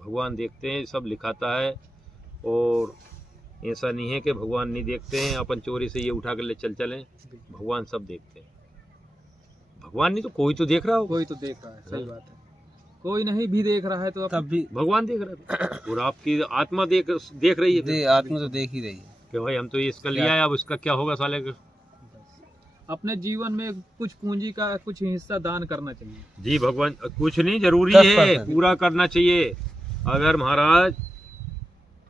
भगवान देखते हैं, सब लिखाता है। और ऐसा नहीं है कि भगवान नहीं देखते हैं, अपन चोरी से ये उठा कर ले चलें, भगवान सब देखते हैं। भगवान नहीं तो कोई तो देख रहा हो, कोई तो देख रहा है, सही बात है। कोई नहीं भी देख रहा है तो तब भी भगवान देख रहा है। और आपकी आत्मा देख रही है, आत्मा तो देख ही रही है कि भाई हम तो ये इसका लिया है, अब उसका क्या होगा साले का। अपने जीवन में कुछ पूंजी का कुछ हिस्सा दान करना चाहिए। जी भगवान, कुछ नहीं जरूरी है, पूरा करना चाहिए। अगर महाराज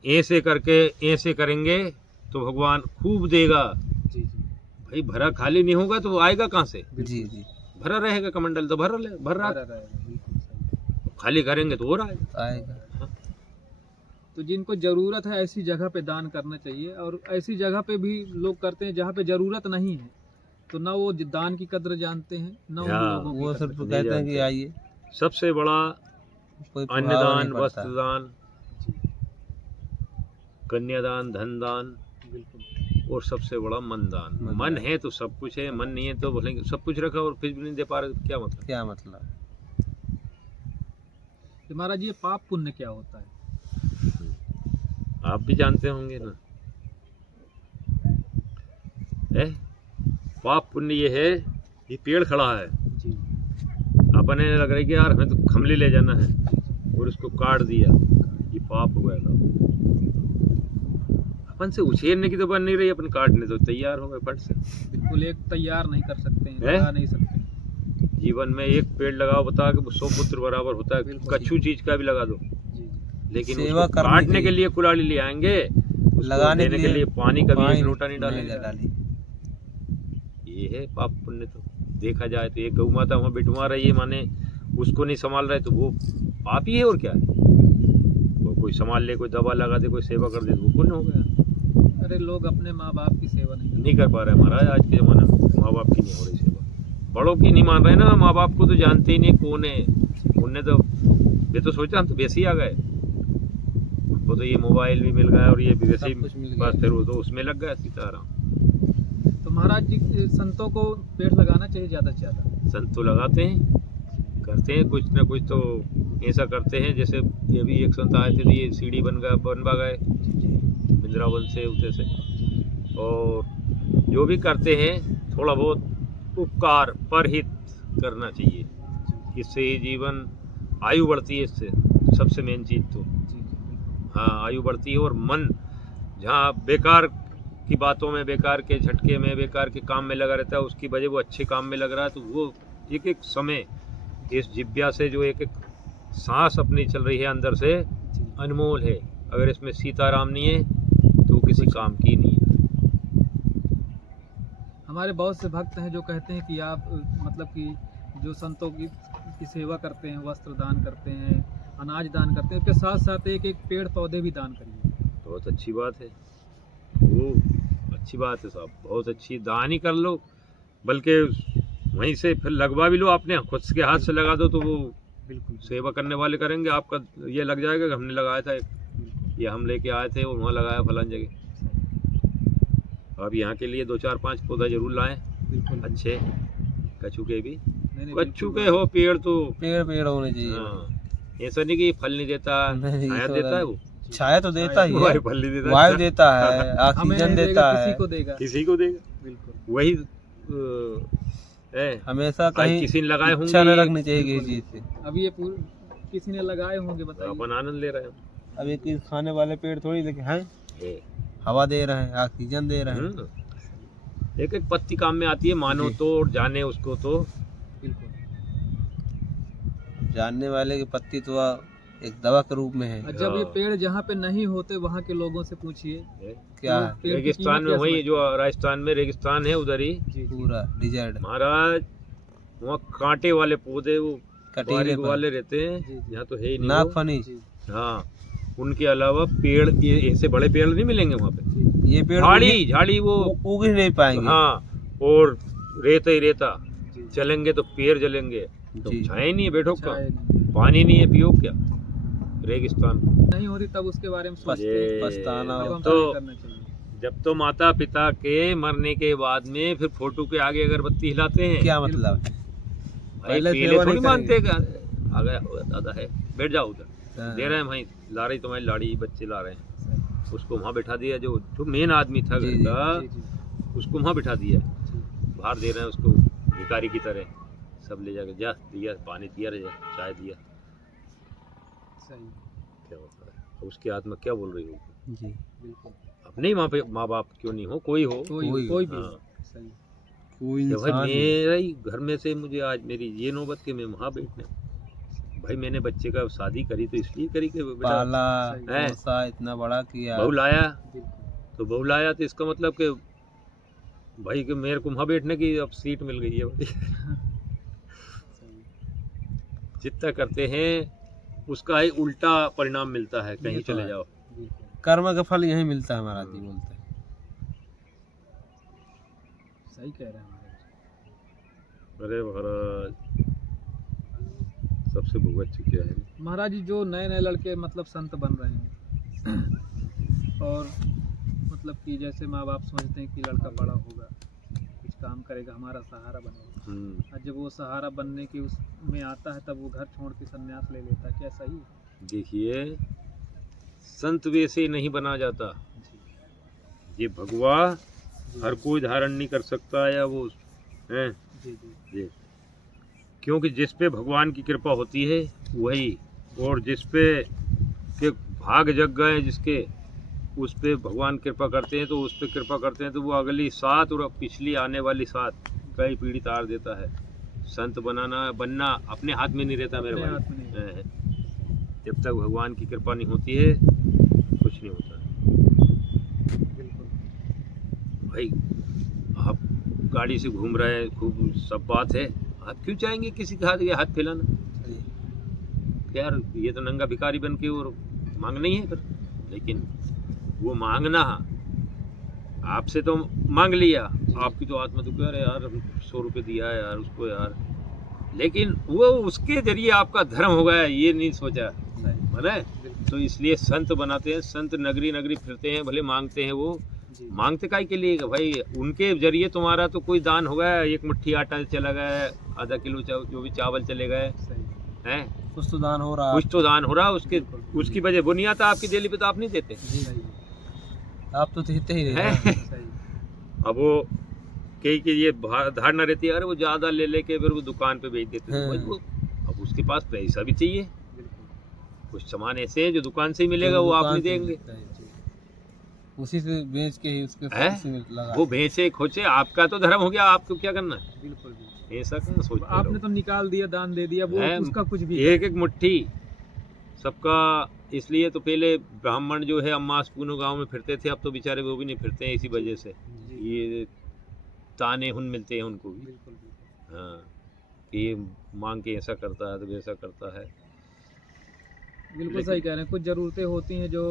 ऐसे करके ऐसे करेंगे तो भगवान खूब देगा। जी जी भाई भरा खाली नहीं होगा तो आएगा कहाँ से। जी जी भरा रहेगा कमंडल तो भर रहा, खाली करेंगे तो और आएगा। तो जिनको जरूरत है ऐसी जगह पे दान करना चाहिए। और ऐसी जगह पे भी लोग करते हैं जहाँ पे जरूरत नहीं है, तो ना वो दान की कद्र जानते हैं, ना उन लोगों वो की सिर्फ कद्र कहते हैं कि आइए। सबसे बड़ा अन्नदान, वस्त्रदान, कन्यादान, धन दान, और सबसे बड़ा मन दान। मन है तो सब कुछ है, मन नहीं है तो बोलेंगे सब कुछ रखा और फिर भी नहीं दे पा रहे, क्या मतलब। क्या मतलब तो महाराज ये पाप पुण्य क्या होता है? आप भी जानते होंगे ना। पाप पुण्य ये है, ये पेड़ खड़ा है, जी अपने लग रहा है कि यार हमें तो खमली ले जाना है और उसको काट दिया, ये पाप हो गया था। अपन से उछेरने की तो बन नहीं रही, अपन काटने तो तैयार हो गए फट से। बिल्कुल एक तैयार नहीं कर सकते हैं, लगा नहीं सकते। जीवन में एक पेड़ लगाओ, बता के 100 पुत्र बराबर होता है। कच्छू चीज का भी लगा दो, लेकिन उसको काटने के लिए कुल्हाड़ी ले आएंगे, लगाने के लिए पानी का भी एक लोटा नहीं डालेंगे। ये है पाप पुण्य। तो देखा जाए तो एक गौ माता वहाँ बिठवा रही है, माने उसको नहीं संभाल रहे तो वो पाप ही है और क्या है। वो कोई संभाल ले, कोई दवा लगा दे, कोई सेवा कर दे तो वो पुण्य हो गया। अरे लोग अपने माँ बाप की सेवा नहीं कर पा रहे महाराज, आज के जमाने में माँ बाप की नहीं हो रही सेवा, बड़ों की नहीं मान रहे ना। माँ बाप को तो जानते ही नहीं कौन है। उनने तो ये तो सोचा हम तो वैसे ही आ गए, वो तो ये मोबाइल भी मिल गया और ये भी वैसे ही बस, फिर वो तो उसमें लग गया सीताराम। तो महाराज जी संतों को पेड़ लगाना चाहिए ज़्यादा से ज़्यादा। संत तो लगाते हैं, करते हैं कुछ ना कुछ तो ऐसा करते हैं। जैसे ये भी एक संत आए थे तो ये सीढ़ी बनवा गए वृंदावन से उते से। और जो भी करते हैं थोड़ा बहुत उपकार परहित करना चाहिए, इससे ही जीवन आयु बढ़ती है। इससे सबसे मेन चीज़ तो हाँ आयु बढ़ती है। और मन जहाँ बेकार की बातों में, बेकार के झटके में, बेकार के काम में लगा रहता है, उसकी वजह वो अच्छे काम में लग रहा है, तो वो एक एक समय इस जिब्या से जो एक एक सांस अपनी चल रही है अंदर से, अनमोल है। अगर इसमें सीताराम नहीं है तो किसी काम की नहीं है। हमारे बहुत से भक्त हैं जो कहते हैं कि आप मतलब कि जो संतों की सेवा करते हैं, वस्त्र दान करते हैं, अनाज दान करते हैं, उसके साथ साथ एक एक पेड़ पौधे भी दान करिए। बहुत अच्छी बात है, वो अच्छी बात है साहब, बहुत अच्छी। दान ही कर लो, बल्कि वहीं से फिर लगवा भी लो, अपने खुद के हाथ से लगा दो तो वो बिल्कुल सेवा करने वाले करेंगे। आपका ये लग जाएगा कि हमने लगाया था, ये हम लेके आए थे और वहाँ लगाया फलान जगह। अब यहाँ के लिए 2-4-5 पौधा जरूर लाएं, अच्छे कच्छू के भी। कच्छू के हो पेड़ तो पेड़ होने चाहिए। हाँ, ऐसा नहीं कि फल नहीं देता, छाया देता है। वो छाया तो देता ही है, फल नहीं देता, वायु देता है, ऑक्सीजन देता है, किसी को देगा। बिल्कुल वही हमेशा कहीं किसी ने लगाए होंगे, इच्छा न रखनी चाहिए किसी चीज से। अब ये किसी ने लगाए होंगे, बताइए। अपन आनंद ले रहे हैं। अब ये खाने वाले पेड़ थोड़ी लेके हैं, हवा दे रहे हैं, ऑक्सीजन दे रहे हैं। एक एक पत्ती काम में आती है, मानो तो और जाने उसको तो। बिल्कुल जानने वाले की पत्ती तो एक दवा के रूप में है। जब ये पेड़ जहाँ पे नहीं होते वहाँ के लोगों से पूछिए क्या है। रेगिस्तान में, वही जो राजस्थान में रेगिस्तान है उधर ही पूरा डिजर्ट महाराज, वहाँ कांटे वाले पौधे, वो कटीले वाले रहते हैं, यहाँ तो है ही नहीं। नागफनी, हाँ, उनके अलावा पेड़ ऐसे बड़े पेड़ नहीं मिलेंगे वहाँ पे। ये पेड़ झाड़ी वो उग ही नहीं पाएंगे। हाँ, और रेता ही रेता, चलेंगे तो पेड़ जलेंगे, तो छाया नहीं है, बैठो का पानी नहीं है, पियो क्या। रेगिस्तान नहीं होती तब उसके बारे में पछताना। तो जब तो माता पिता के मरने के बाद में फिर फोटो के आगे अगरबत्ती हिलाते हैं, क्या मतलब है? पहले थोड़ी मानते, दादा है, बैठ जाओ उधर। दे रहे हैं भाई, ला रही तुम्हारी लाड़ी, बच्चे ला रहे हैं, उसको वहाँ बैठा दिया, जो जो मेन आदमी था घर का जी जी उसको वहाँ बैठा दिया, जी, बाहर दे रहे हैं उसको भिखारी की तरह, सब ले जाकर जा दिया, पानी दिया, चाय दिया, सही, क्या होता है उसके हाथ में, क्या बोल रही हो जी बिल्कुल, अपने ही माँ बाप क्यों नहीं हो, कोई हो, कोई भी, हाँ। सही, कोई कि भाई इंसान मेरा ही घर में से मुझे आज मेरी ये नौबत कि मैं वहाँ बैठने, भाई मैंने बच्चे का शादी करी तो इसलिए करी कि बेटा पाला सही है। पोसा इतना बड़ा किया। बहू लाया, बिल्कुल, तो बहू लाया तो इसका मतलब कि भाई कि मेरे को वहाँ बैठने की अब सीट मिल गई है भाई। सही, जितना करते हैं उसका ही उल्टा परिणाम मिलता है, कहीं ये तो चले है। जाओ। बिल्कुल, कर्म का फल यही मिलता है महाराज जी बोलते हैं। सही कह रहे हैं महाराज, अरे महाराज सबसे भुगत चुके हैं। महाराज जी जो नए नए लड़के मतलब संत बन रहे हैं और मतलब कि जैसे माँ बाप समझते हैं कि लड़का बड़ा होगा, कुछ काम करेगा, हमारा सहारा बनेगा, और जब वो सहारा बनने की उसमें आता है तब वो घर छोड़ के संन्यास ले लेता है, क्या सही है? देखिए संत वैसे नहीं बना जाता, जी ये भगवा जी, हर कोई धारण नहीं कर सकता, या वो है जी जी, ये, क्योंकि जिस पे भगवान की कृपा होती है वही, और जिस पे के भाग जग गए जिसके, उस पे भगवान कृपा करते हैं, तो उस पे कृपा करते हैं तो वो अगली 7 और पिछली आने वाली 7 कई पीढ़ी तार देता है। संत बनना अपने हाथ में नहीं रहता मेरे अपने भाई, हाथ में नहीं। है। जब तक भगवान की कृपा नहीं होती है कुछ नहीं होता बिल्कुल, भाई। आप गाड़ी से घूम रहे हैं, खूब सब बात है, आप क्यों चाहेंगे किसी के हाथ फैलाना? जी। यार ये तो नंगा भिखारी बन के और मांगना ही है फिर, लेकिन वो मांगना आपसे तो मांग लिया, आपकी तो आत्मा दुख है यार, 100 रुपये दिया है यार उसको यार, लेकिन वो उसके जरिए आपका धर्म हो गया, ये नहीं सोचा सही, है। बिल्कुल, तो इसलिए संत बनाते हैं, संत नगरी नगरी फिरते हैं, भले मांगते हैं, वो जी, मांगते काहे के लिए कि भाई उनके जरिए तुम्हारा तो कोई दान हो गया, एक मुट्ठी आटा चला गया, आधा किलो जो भी चावल चले गए सही, हैं, कुछ तो दान हो रहा कुछ तो दान हो रहा है, उसके बिल्कुल, उसकी वजह वो नहीं आता, आपकी दिल्ली पे तो आप नहीं देते सही, आप तो देते ही नहीं हैं। सही, अब वो कई की ये धारणा रहती है, अरे वो ज़्यादा ले लेके फिर वो दुकान पे बेच देते हैं, हाँ। भाई वो अब उसके पास पैसा भी चाहिए, बिल्कुल, कुछ सामान ऐसे है जो दुकान से ही मिलेगा वो आप नहीं देंगे, उसी से बेच के ही उसके हैं? उसी में लगा वो बेचे खोचे, आपका तो धर्म हो गया, आपको क्या करना है, बिल्कुल, बिल्कुल। ऐसा क्यों सोचते आपने लोग? तो निकाल दिया, दान दे दिया, वो है, उसका कुछ भी एक एक मुट्ठी सबका, इसलिए तो पहले ब्राह्मण जो है अम्मास पूनो गांव में फिरते थे, अब तो बेचारे वो भी नहीं फिरते हैं इसी वजह से, जी, ये ताने हुन मिलते हैं उनको भी, बिल्कुल, बिल्कुल, हाँ कि ये मांग के ऐसा करता है तो वैसा करता है। बिल्कुल सही कह रहे हैं, कुछ ज़रूरतें होती हैं जो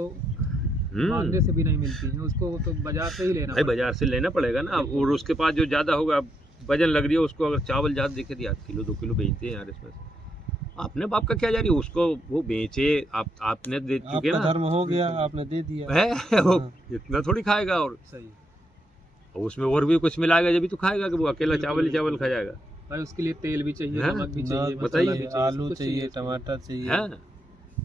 मांगने से भी नहीं मिलती हैं, उसको तो बाजार से ही लेना भाई पड़ता है। बाजार से लेना पड़ेगा ना, और उसके पास जो ज़्यादा होगा, अब वजन लग रही है उसको, अगर चावल ज़्यादा दिखे तो 1 किलो 2 किलो बेचते हैं यार, इसमें अपने बाप का क्या जा रही है, उसको वो बेचे, आपने दे चुके आपका ना, धर्म हो गया, आपने दे दिया। है वो हाँ। इतना थोड़ी खाएगा, और सही, उसमें और भी कुछ मिलाएगा जब भी तो खाएगा, कि वो अकेला बिल्कुल, चावल ही चावल बिल्कुल। खा जाएगा, भाई उसके लिए तेल भी चाहिए, हैं? नमक भी दाल चाहिए, बताइए। मसाला भी चाहिए, आलू सब कुछ चाहिए, उसके लिए। टमाटर चाहिए, है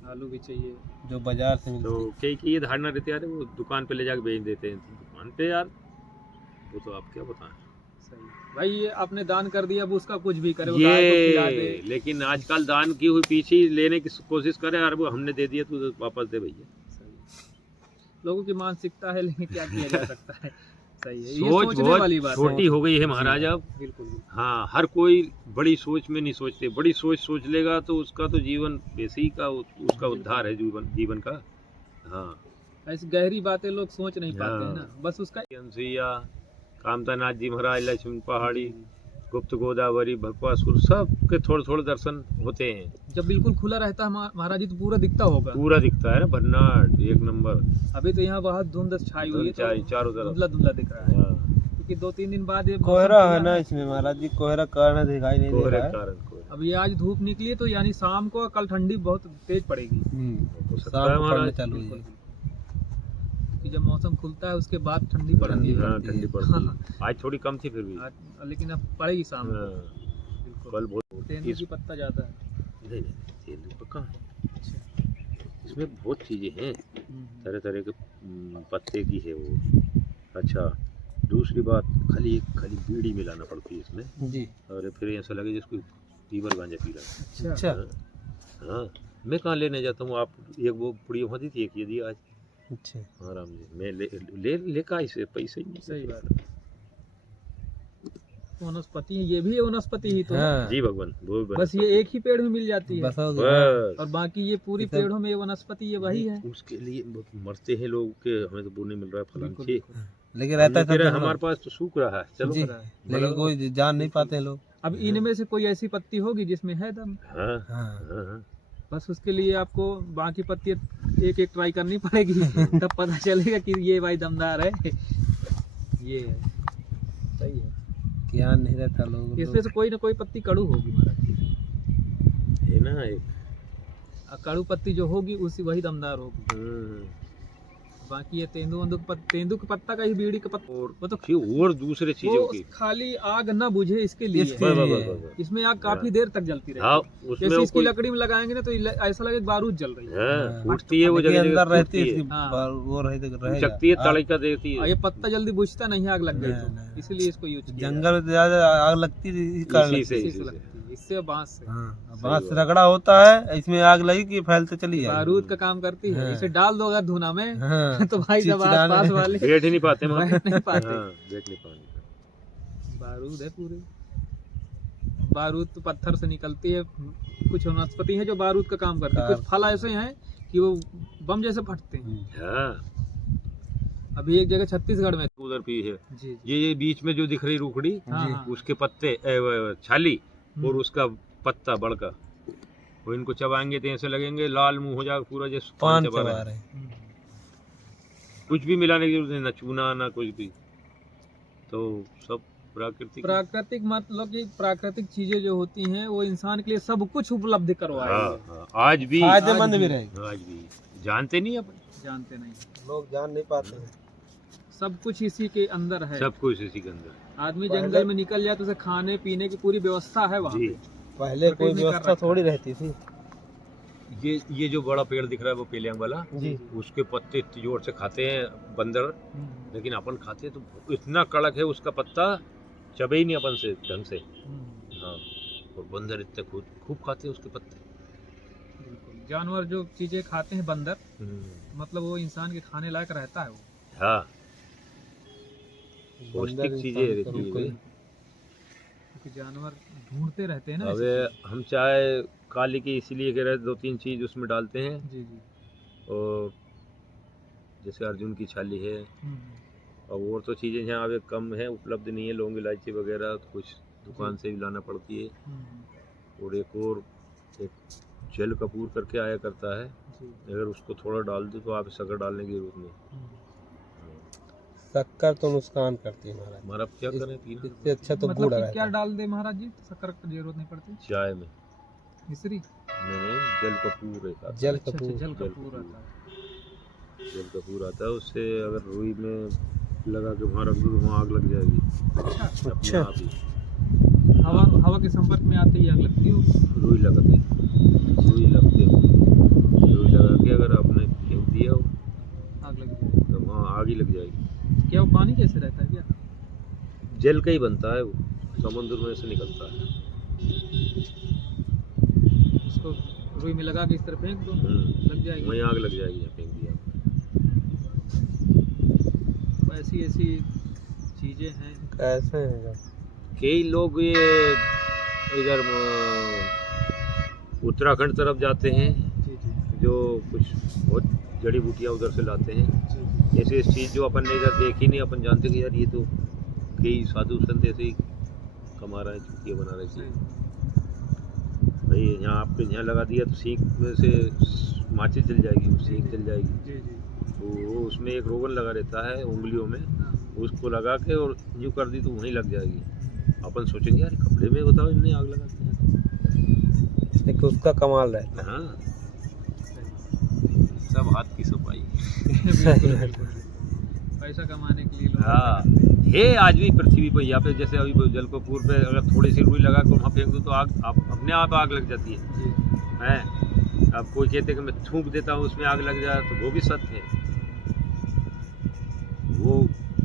आलू भी चाहिए, जो बाजार से तो मिलती कई की ये धारणा रहती है, अरे वो दुकान पे ले जाके बेच देते हैं, तो दुकान पे यार वो तो आप क्या बताएं, सही, भाई ये आपने दान कर दिया, अब उसका कुछ भी करे, वो गाय को खिला दे, ये लेकिन आजकल दान की हुई पीछे ही लेने की कोशिश करे, अरे वो हमने दे दिया तो वापस दे भैया, सही, लोगों की मानसिकता है, लेकिन क्या किया जा सकता है, सही है, ये सोच सोचने वाली बहुत बात छोटी है, हो गई है महाराज अब। बिल्कुल, बिल्कुल, हाँ, हर कोई बड़ी सोच में नहीं सोचते, बड़ी सोच लेगा तो उसका तो जीवन वैसे ही का उसका उद्धार है जीवन का। हाँ, ऐसी गहरी बातें लोग सोच नहीं पाते हैं ना, बस उसका अनसुईया, कामतानाथ जी महाराज, लक्ष्मण पहाड़ी, गुप्त गोदावरी, भगवासुर, सब के थोड़े थोड़े दर्शन होते हैं, जब बिल्कुल खुला रहता है महाराज जी तो पूरा दिखता होगा, पूरा दिखता है ना, भन्नाट एक नंबर, अभी तो यहाँ बहुत धुंध छाई हुई है, तो चारों तरफ। धुंधला धुंधला दिख रहा है, हाँ, क्योंकि 2-3 दिन बाद ये मौसम कोहरा है खुला ना इसमें महाराज जी, कोहरा कारण दिखाई नहीं दे कोहरे रहा के है। कारण कोहरा। अब ये आज धूप निकली है तो यानी शाम को कल ठंडी बहुत तेज पड़ेगी, हो सकता शाम है को पड़ने महाराज, चालू हुई बिल्कुल, है। बिल्कुल। क्योंकि जब मौसम खुलता है उसके बाद ठंडी पड़ती है, हाँ, ठंडी पड़ती है, आज थोड़ी कम थी फिर भी। लेकिन अब पड़ेगी शाम को, हाँ, बिल्कुल। कल बहुत तेंदुए की पत्ता जाता है, नहीं तेंदुआ कहाँ है? अच्छा, इसमें बहुत चीज़ें हैं, तरह तरह के पत्ते की है वो। अच्छा, दूसरी बात खाली बीड़ी मिलाना पड़ती है इसमें जी। और फिर ऐसा लगे जिसको पीवर गांजा पी रहा है। अच्छा। हाँ, मैं कहाँ लेने जाता हूँ, आप एक वो पुड़िया होती थी, एक ये दिया आज। अच्छा। आराम से मैं ले का इसे पैसे ही नहीं। सही बात है। वनस्पति ये भी वनस्पति ही तो है। हाँ। जी भगवान, बस ये एक ही पेड़ में मिल जाती है बस हो गया। बस। और बाकी ये पूरी ये सब- पेड़ों में ये वनस्पति ये वही है। उसके लिए मरते हैं लोग के, हमें तो वो नहीं मिल रहा है फलान बिल्कुल, चीज। लेकिन रहता है सब जगह। हमारे पास तो सूख रहा है, चलो। जी। लेकिन कोई जान नहीं पाते लोग। अब इनमें से कोई ऐसी पत्ती होगी जिसमें है दम, हाँ हाँ। हाँ हाँ। बस उसके लिए आपको बाकी पत्ती एक एक ट्राई करनी पड़ेगी तब पता चलेगा कि ये भाई दमदार है। ये है, सही है। ज्ञान नहीं रहता लोग। इसमें से कोई ना कोई पत्ती कड़ू होगी महाराज, है ना एक। कड़ू पत्ती जो होगी उसी वही दमदार होगी। बाकी ये तेंदू के पत्ता का ही बीड़ी का पत्ता और वो तो और दूसरे चीजों वो की। खाली आग ना बुझे इसके लिए इसके है। लिए। इसमें आग काफी देर तक जलती हाँ, रहेगी। उसमें जैसे वो इसकी लकड़ी में लगाएंगे ना तो ऐसा लगे बारूद जल रही है। हाँ, फूटती है वो लेकिन जगह अंदर रहती है है, इसकी हाँ। वो रहेगा। चकती है, तड़का देती और है। ये पत्ता जल्दी बुझता नहीं, आग लग गई नहीं, तो नहीं। इसलिए इसको यूज किया जंगल में तो ज्यादा आग लगती है, इसी कारण इसी लगती से है। इसी इसी से से। लगती है, इससे बांस से। हाँ, बांस से रगड़ा होता है, इसमें आग लगी कि फैलते चली जाए। बारूद का काम करती है। हाँ। इसे डाल दो अगर धुना में हाँ। तो भाई जब चिचिराने- आसपास वाले बैठ ही नहीं पाते वहाँ पे। बैठ नहीं पाते। हाँ, बैठ नहीं पाते। बारूद है पूरी। बारूद तो पत्थर से निकलती है। कुछ वनस्पति है जो बारूद का काम करती है, कुछ फल ऐसे हैं कि वो बम जैसे फटते हैं। हाँ, अभी एक जगह छत्तीसगढ़ में उधर भी है। जी ये बीच में जो दिख रही रूखड़ी, हाँ, हाँ। उसके पत्ते छाली और हम्म। उसका पत्ता बड़का, वो इनको चबाएंगे तो ऐसे लगेंगे लाल मुंह हो जाएगा पूरा, जैसे पान चबा चबा रहे हैं। रहे। हम्म। कुछ भी मिलाने की जरूरत नहीं, ना चूना ना कुछ भी, तो सब प्राकृतिक। मतलब कि प्राकृतिक चीजें जो होती हैं वो इंसान के लिए सब कुछ उपलब्ध करवाई हाँ, है। हाँ, आज भी फायदेमंद भी रहेगी। आज भी जानते नहीं अपन, जानते नहीं, लोग जान नहीं पाते हैं। सब कुछ इसी के अंदर है। सब कुछ इसी के अंदर। आदमी जंगल में निकल जाए तो उसे खाने पीने की पूरी व्यवस्था है वहाँ जी। पे। पहले पर कोई किसी ने कर व्यवस्था रखा थोड़ी रहती थी। ये जो बड़ा पेड़ दिख रहा है वो पेलियांग वाला, जी। उसके पत्ते इतनी जोर से खाते हैं बंदर, हम्म। लेकिन अपन खाते हैं तो इतना कड़क है उसका पत्ता, चबे ही नहीं अपन से ढंग से। हम्म। हाँ, और बंदर इतने खूब खाते हैं उसके पत्ते। बिल्कुल। जानवर जो चीजें खाते हैं बंदर, मतलब वो इंसान के खाने लायक रहता है वो। हाँ, बंदर पौष्टिक इंसान चीजें को रहती बिल्कुल- है। क्योंकि जानवर ढूंढते रहते हैं ना अब ऐसी चीजें। हम चाय काली की इसीलिए कह रहे 2-3 चीज उसमें डालते हैं, जी जी। और जैसे अर्जुन की छाली है, हम्म। और तो चीज़ें यहाँ अब कम है, उपलब्ध नहीं है, लौंग इलायची वगैरह तो कुछ दुकान से भी लाना पड़ती है। हम्म। और एक जल कपूर करके आया करता है, जी। अगर उसको थोड़ा डाल दो तो आप शक्कर डालने की जरूरत नहीं। हम्म। शक्कर तो नुकसान करती है महाराज। हमारा क्या करें, पीना इससे अच्छा तो गुड़ मतलब कि रहता क्या है। डाल दे महाराज जी, शक्कर की जरूरत नहीं पड़ती। चाय में मिश्री। नहीं, जल कपूर एक आता है। जल अच्छा, कपूर। जल जल कपूर कपूर। आता है। जल कपूर आता है, उससे अगर रुई में लगा के वहाँ रख दो तो वहाँ आग लग जाएगी अच्छा। अपने अच्छा। आप ही। हवा के संपर्क में आते ही आग लगती होगी। रुई लगती, रुई लगती, रुई लगा के अगर आपने फेंक दिया हो आग लग जाएगी। तो वहाँ आग ही लग जाएगी। क्या वो पानी कैसे रहता है क्या? जल का ही बनता है वो, समुद्र में से निकलता है। उसको रुई में लगा के इस तरह फेंक दो, लग जाएगी। वहीं आग लग जाएगी, फेंक दिया आपने। ऐसी चीजें हैं। कैसे है? कई लोग ये इधर उत्तराखंड तरफ जाते हैं, जी जी जो कुछ बहुत जड़ी बूटियाँ उधर से लाते हैं। जी। ऐसी चीज़ जो अपन ने इधर देखी नहीं, अपन जानते कि यार ये तो कई साधु संत ऐसे ही कमा रहे हैं, चुटिया बना रहे हैं। भाई यहाँ आपके यहाँ लगा दिया तो सीख में से माचिस जल जाएगी, वो सीख जल जाएगी। जी जी। तो वो उसमें एक रोगन लगा रहता है उंगलियों में, हाँ। उसको लगा के और यूँ कर दी तो वहीं लग जाएगी। अपन सोचेंगे यार कपड़े में बताओ इनने आग लगा दी। एक उसका कमाल रहता है। हाँ, सब हाथ की सफाई। बिल्कुल बिल्कुल। पैसा कमाने के लिए लोग हाँ, है आज भी पृथ्वी पर यहाँ पे, जैसे अभी जल कपूर पे अगर थोड़ी सी रुई लगा कर वहाँ फेंक दो तो आग अपने आप आग लग जाती है। जी। हैं अब कोई कहते कि मैं थूक देता हूँ उसमें आग लग जाए, तो वो भी सत्य है। वो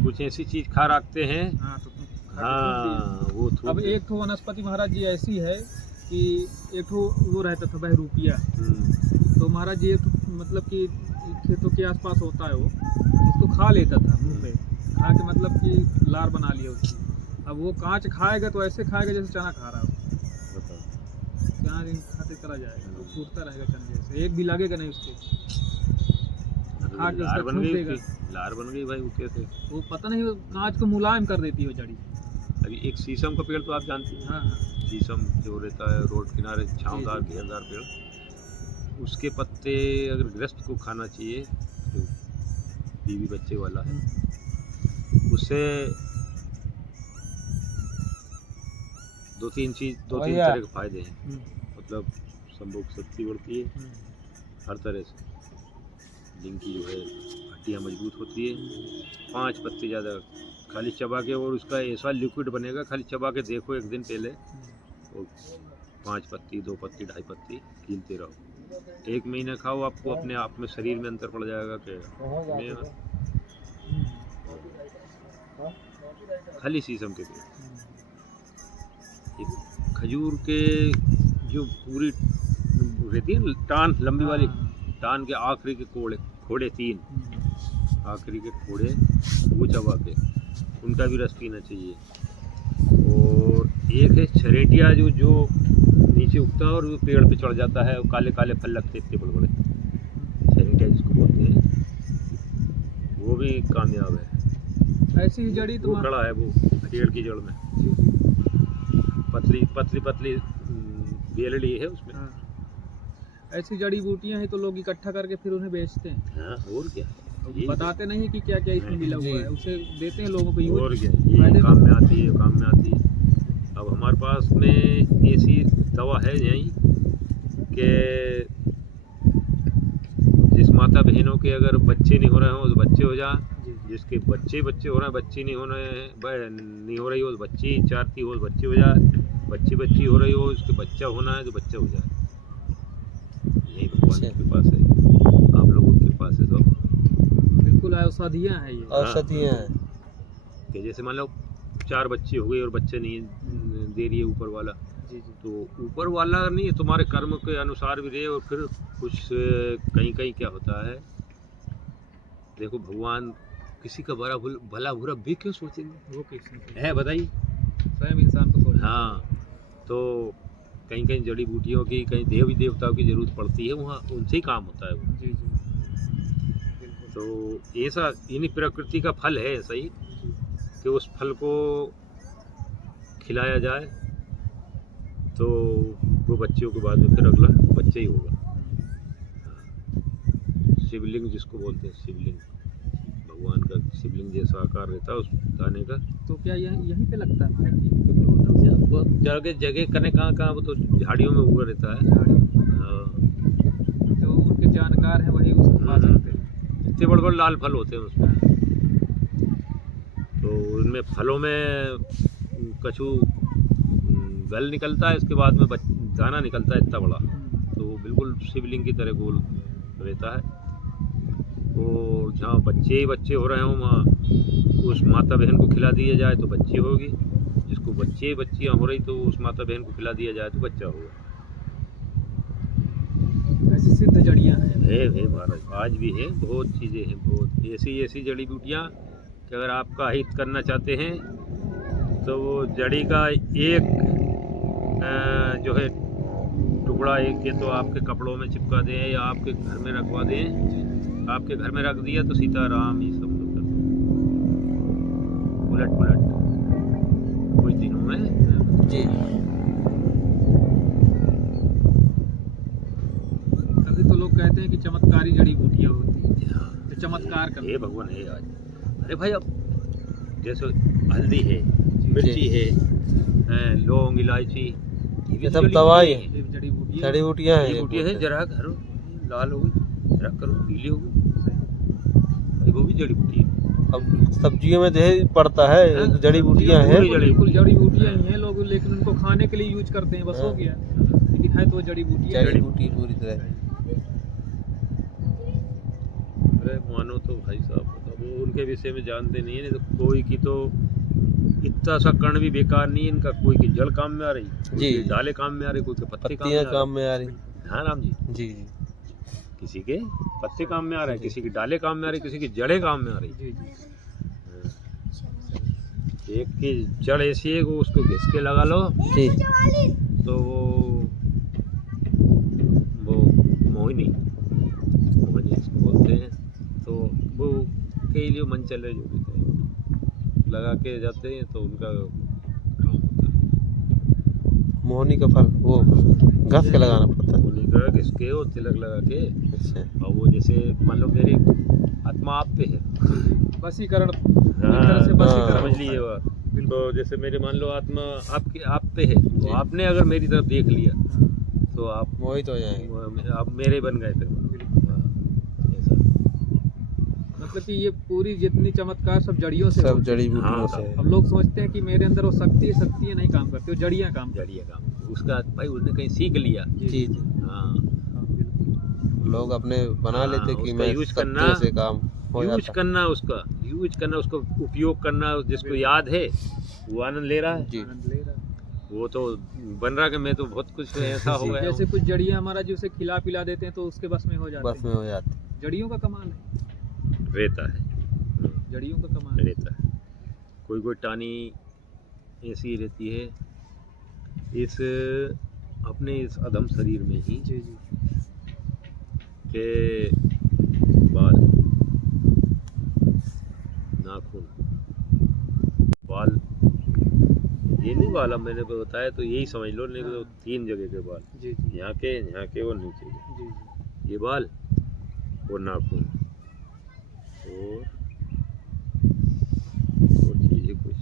कुछ ऐसी चीज खा रखते हैं। हाँ तो हाँ वो थूक अब एक तो वनस्पति महाराज जी ऐसी है कि एक तो वो रहता था बहरूपिया, तो महाराज जी एक मतलब कि खेतों के आसपास होता है वो, उसको खा लेता था मुंह में, खा के मतलब कि लार बना लिया उसकी। अब वो कांच खाएगा तो ऐसे खाएगा जैसे चना खा रहा हो, चना दिन खाते चला जाएगा तो फूटता रहेगा चने जैसे, एक भी लगेगा नहीं उसको, खा के लार उसका बन थूक गई, देगा। लार बन गई भाई, वो कैसे? वो पता नहीं वो कांच को मुलायम कर देती है वो जड़ी। अभी एक शीशम का पेड़ तो आप जानते हैं। हाँ हाँ शीशम जो रहता है रोड किनारे छांवदार घेरदार पेड़, उसके पत्ते अगर गृहस्थ को खाना चाहिए जो बीवी बच्चे वाला है, उससे दो तीन तरह के फायदे हैं। मतलब संभोग शक्ति बढ़ती है हर तरह से, लिंग की जो है हड्डियाँ मजबूत होती है। 5 पत्ते ज़्यादा खाली चबा के, और उसका ऐसा लिक्विड बनेगा, खाली चबा के देखो एक दिन पहले, और 5 पत्ती 2 पत्ती 2.5 पत्ती कीलते रहो, 1 महीना खाओ, आपको अपने आप में शरीर में अंतर पड़ जाएगा कि खाली शीशम के पेड़। खजूर के जो पूरी रहती है टान लंबी वाली, टान के आखिरी के खोड़े 3 आखिरी के खोड़े, वो चबा के उनका भी रस पीना चाहिए। और एक है छरेटिया जो नीचे उगता है और वो पेड़ पे चढ़ जाता है, काले काले फल लगते इतने बड़े बड़े, छरेटिया जिसको बोलते हैं, वो भी कामयाब है। ऐसी ही जड़ी वो खड़ा है वो पेड़ की जड़ में, पतली पतली पतली बेलड़ी है उसमें। ऐसी जड़ी बूटियां हैं तो लोग इकट्ठा करके फिर उन्हें बेचते हैं। हाँ, और क्या, बताते नहीं कि क्या क्या इसमें मिला हुआ है, उसे देते हैं लोगों को यूज। और क्या, ये काम में आती है, काम में आती है। अब हमारे पास में ऐसी दवा है यहीं कि जिस माता बहनों के अगर बच्चे नहीं हो रहे हो तो बच्चे हो जा, जिसके बच्चे हो रहे हैं, बच्चे नहीं हो रही हो तो बच्ची चाहती हो तो बच्चे हो जाए, बच्ची हो रही हो उसके बच्चा होना है तो बच्चा हो जाए। यही भगवान के पास है, आप लोगों के पास है सब। बिल्कुल औषधियाँ हैं ये, औषधियाँ हैं कि जैसे मान लो 4 बच्चे हो गए और बच्चे नहीं दे रही है ऊपर वाला, तो ऊपर वाला नहीं, तुम्हारे कर्म के अनुसार भी रहे। और फिर कुछ कहीं क्या होता है, देखो भगवान किसी का भला बुरा भी क्यों सोचेंगे, वो किसी है बताइए, स्वयं इंसान को सोचना। हाँ, तो कहीं जड़ी बूटियों की, कहीं देवी देवताओं की जरूरत पड़ती है, वहाँ उनसे ही काम होता है वो। जी बिल्कुल। तो ऐसा इन्हीं प्रकृति का फल है ऐसा ही, कि उस फल को खिलाया जाए तो वो बच्चों के बाद में फिर अगला बच्चा ही होगा। शिवलिंग जिसको बोलते हैं, शिवलिंग भगवान का शिवलिंग जैसा आकार रहता है उस दाने का। तो क्या यहीं पे लगता है? वो जगह कने कहाँ वो तो झाड़ियों में उगा रहता है। हाँ, जो उनके जानकार हैं वही उसको पा सकते हैं। इतने बड़े लाल फल होते हैं उसमें, तो उनमें फलों में कछु गल निकलता है, इसके बाद में दाना निकलता है इतना बड़ा, तो बिल्कुल शिवलिंग की तरह गोल रहता है। और जहाँ बच्चे हो रहे हों वहाँ उस माता बहन को खिला दिया जाए तो बच्ची होगी, जिसको बच्चियाँ हो रही तो उस माता बहन को खिला दिया जाए तो बच्चा होगा। ऐसी सिद्ध जड़ियाँ हैं है महाराज, आज भी है, बहुत चीज़ें हैं, बहुत ऐसी जड़ी बूटियाँ कि अगर आपका हित करना चाहते हैं तो वो जड़ी का एक जो है टुकड़ा एक के तो आपके कपड़ों में चिपका दें या आपके घर में रखवा दें। आपके घर में रख दिया तो सीताराम ही सब लोग उलट कुछ दिनों में जी। तभी तो लोग कहते हैं कि चमत्कारी जड़ी बूटियाँ होती हैं, तो चमत्कार करते हैं। भगवान है आज। अरे भाई, अब जैसे हल्दी है, मिर्ची है, लौंग इलायची, ये सब दवाई है, जड़ी बूटियाँ हैं। जरा घर लाल हो गई, जरा करो पीली हो गई, वो भी जड़ी बूटी है। अब सब्जियों में दे पड़ता है, जड़ी बूटियाँ हैं, बिल्कुल जड़ी बूटियाँ ही हैं लोग, लेकिन उनको खाने के लिए यूज करते हैं बस, हो गया, लेकिन है तो जड़ी बूटी पूरी तरह। गए मानो तो भाई साहब वो उनके विषय में जानते नहीं है, नहीं तो कोई की तो इतना सा कण भी बेकार नहीं है इनका, कोई की जड़ काम में आ रही, कोई के डाले काम में आ रही, कोई के पत्ते काम में आ रही। हाँ राम जी जी जी। किसी के पत्ते काम में आ रहे हैं, किसी की डाले काम में आ रही, किसी की जड़े काम में आ रही। जी जी। एक की जड़ ऐसी है कि उसको घिस के लगा लो जी तो वो मोहिनी इसको बोलते हैं, तो वो के लिए मन चले जो भी थे लगा के जाते हैं तो उनका काम होता है। मोहनी का फल वो घस के लगाना पड़ता है। मोहिनी का घिस के और तिलक लगा के, अच्छा। और वो जैसे मान लो मेरी आत्मा आप पे है, वशीकरण एक हाँ, तरह से वशीकरण समझ लिए वो। तो जैसे मेरे मान लो आत्मा आपके आप पे है, तो आपने अगर मेरी तरफ देख लिया तो आप मोहित हो जाएंगे। आप मेरे बन गए फिर। ऐसा मतलब कि ये पूरी जितनी चमत्कार सब जड़ियों से सब होती है। जड़ी बूटियों हाँ, से। हम लोग सोचते हैं कि मेरे अंदर वो शक्ति है नहीं काम करती, वो जड़ियाँ काम करती जड़िए काम उसका भाई उसने कहीं सीख लिया। जी जी। हाँ हाँ, बिल्कुल। लोग अपने बना लेते कि उसका मैं यूज शक्तियों करना, से काम हो यूज जाता। करना उसका यूज करना, उसको उपयोग करना, जिसको याद है वो आनंद ले रहा है। जी आनंद ले रहा है। वो तो बन रहा कि मैं तो बहुत कुछ ऐसा हो गया जैसे कुछ जड़ियाँ हमारा जो उसे खिला पिला देते हैं तो उसके बस में हो जाते बस में हो जाते। जड़ियों का कमाल है, रहता है, जड़ियों का कमाल है। रहता है। कोई कोई टानी ऐसी रहती है इस अपने इस अधम शरीर में ही जी जी। के बाल, नाखून, बाल, ये नहीं बाल अब मैंने बताया तो यही समझ लो, नहीं तो 3 जगह के बाल, जी जी यहाँ के और नीचे के, जी जी। ये बाल और नाखून और चीज़ें कुछ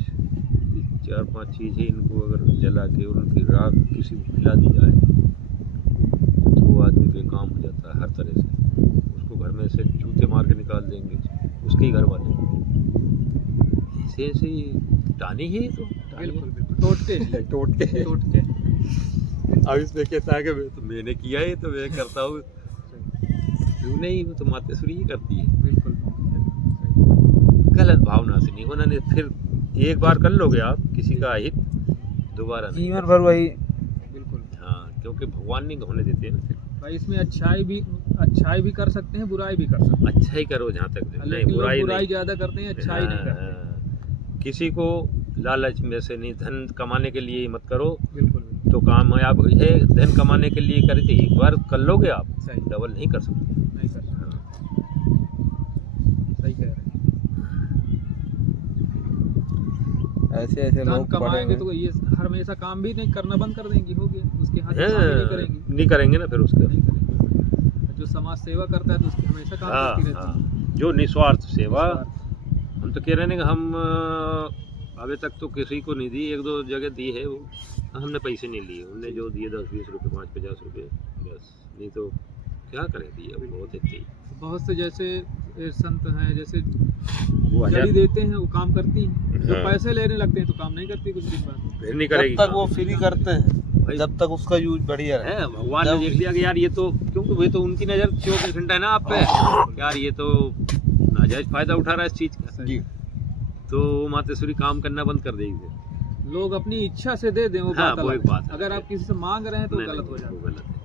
4-5 चीज़ें, इनको अगर जला के और उनकी राख किसी को खिला दी जाए तो वो आदमी बेकाम हो जाता है हर तरह से। उसको घर में से जूते मार के निकाल देंगे उसके ही घर वाले। ऐसे ऐसे टानी है तो बिल्कुल बिल्कुल। टोटके टोटके टोटके। अब इसमें कहता है कि तो मैंने किया है तो मैं करता हूँ, क्यों नहीं, वो तो मातेश्वरी ही करती है। बिल्कुल। गलत भावना से नहीं होना, नहीं फिर एक बार कर लोगे आप किसी का हित, दोबारा नहीं। जीवन भर वही। बिल्कुल। हाँ क्योंकि भगवान नहीं होने देते हैं ना फिर। भाई इसमें अच्छाई भी कर सकते हैं, बुराई भी कर सकते हैं। अच्छा ही करो जहाँ तक, नहीं लेकिन लोग बुराई बुराई नहीं। ज्यादा करते हैं, अच्छाई नहीं करते। हाँ, किसी को लालच में से नहीं, धन कमाने के लिए ही मत करो बिल्कुल बिल्कुल। तो कामयाब है। धन कमाने के लिए करे थे, एक बार कर लोगे आप, सही। डबल नहीं कर सकते। नहीं कर सकते। सही कह रहे हैं। ऐसे ऐसे धन लोग कमाएंगे पड़े तो ये हमेशा काम भी नहीं करना बंद कर देंगे, हो गया उसके हाथ में हैं, काम ही नहीं करेंगी। नहीं करेंगे ना फिर उसका। नहीं करेंगे। जो समाज सेवा करता है तो उसकी हमेशा काम हाँ करती रहती हाँ, है। जो निस्वार्थ सेवा। स्वार्थ। हम तो कह रहे हैं कि हम अभी तक तो किसी को नहीं दी, 1-2 जगह दी है, वो हमने पैसे नहीं लिए, उनने जो दिए 10-20 रुपये, 5-50 रुपये बस, नहीं तो क्या करें दिए, अब बहुत इतने। बहुत से जैसे संत हैं, जैसे वो जड़ी 1000 देते हैं वो काम करती हैं, जो हाँ। पैसे लेने लगते हैं तो काम नहीं करती कुछ दिन बाद। फिर नहीं जब करेगी तक वो फ्री करते हैं भाई। जब तक उसका यूज बढ़िया है। है भगवान ने जब- देख लिया कि यार ये तो, क्योंकि वे तो उनकी नज़र 24 घंटा है ना आप पे, यार ये तो नाजायज फायदा उठा रहा है इस चीज़ का, जी। तो मातेश्वरी काम करना बंद कर देगी फिर। लोग अपनी इच्छा से दे दें वो हाँ, बात वो अलग एक बात है। है। अगर आप किसी से मांग रहे हैं तो नहीं, गलत नहीं, हो जाता वो है। गलत है।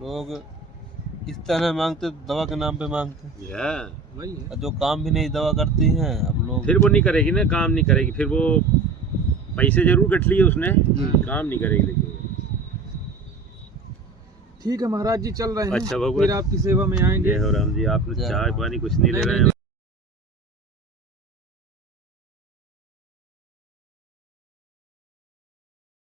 लोग इस तरह मांगते, दवा के नाम पे मांगते, या वही है। और जो काम भी नहीं दवा करती है। अब लोग फिर वो नहीं करेगी ना, काम नहीं करेगी, फिर वो पैसे जरूर गठ लिए उसने, काम नहीं करेगी लेकिन। ठीक है महाराज जी, चल रहे हैं। अच्छा भगवान। फिर आपकी सेवा में आएंगे। जय हो राम जी, आपने जय चाय हो। पानी कुछ नहीं ले नहीं, रहे नहीं, हैं।